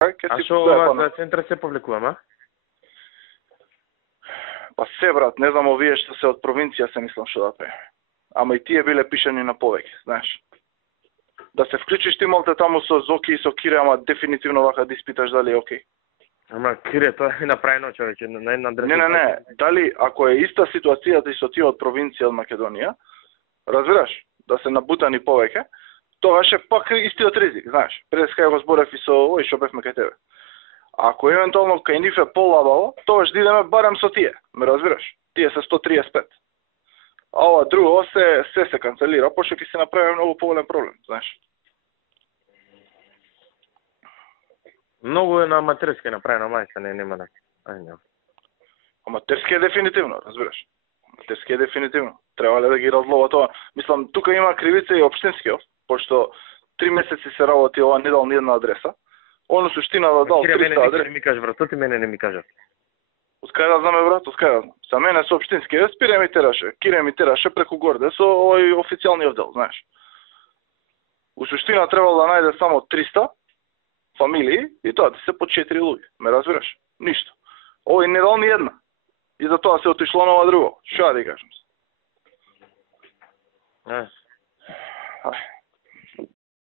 А што ова центар се повлекувам, а? Па се, брат, не знам овие што се од провинција се мислам што да пре. Ама и тие биле пишани на повеќе, знаеш. Да се вклучиш ти малте таму со Зоки и со Кире, ама дефинитивно вака да испиташ дали е окей. Ама Кире, тоа е направено, човече, на една адреса. Не, дали ако е иста ситуацијата и со тие од провинција од Македонија, разбираш, да се набутани повеќе, тогаш е пак истиот ризик, знаеш. Пред кај го зборев и со ој што бевме кај тебе. Ако евентуално кај нив е полабаво, тогаш да идеме барем со тие, ме разбираш? Тие се 135. А ова друго се канцелира, пошто ќе се направи многу поголем проблем, знаеш. Многу е на аматерски направено, мајка, нема да. Аматерски е дефинитивно, разбираш. Аматерски е дефинитивно. Треба ли да ги разлова тоа? Мислам, тука има кривица и општинскиот, пошто 3 месеци се работи ова, не дал ни една адреса. Оно суштина да дал 300 адреса. Не ми кажеш, брат, ти мене не ми кажеш. Откај да знаме, брат, откај да знам. Са мене со општински, Спире ми тераше, Кире ми тераше преку горде со овој официјалниот дел, знаеш. У суштина требало да најде само 300 фамилии и тоа да се по 4 луѓе, ме разбираш? Ништо. Овој не дал ни една. И за тоа се отишло на ова друго. Што да ти кажам?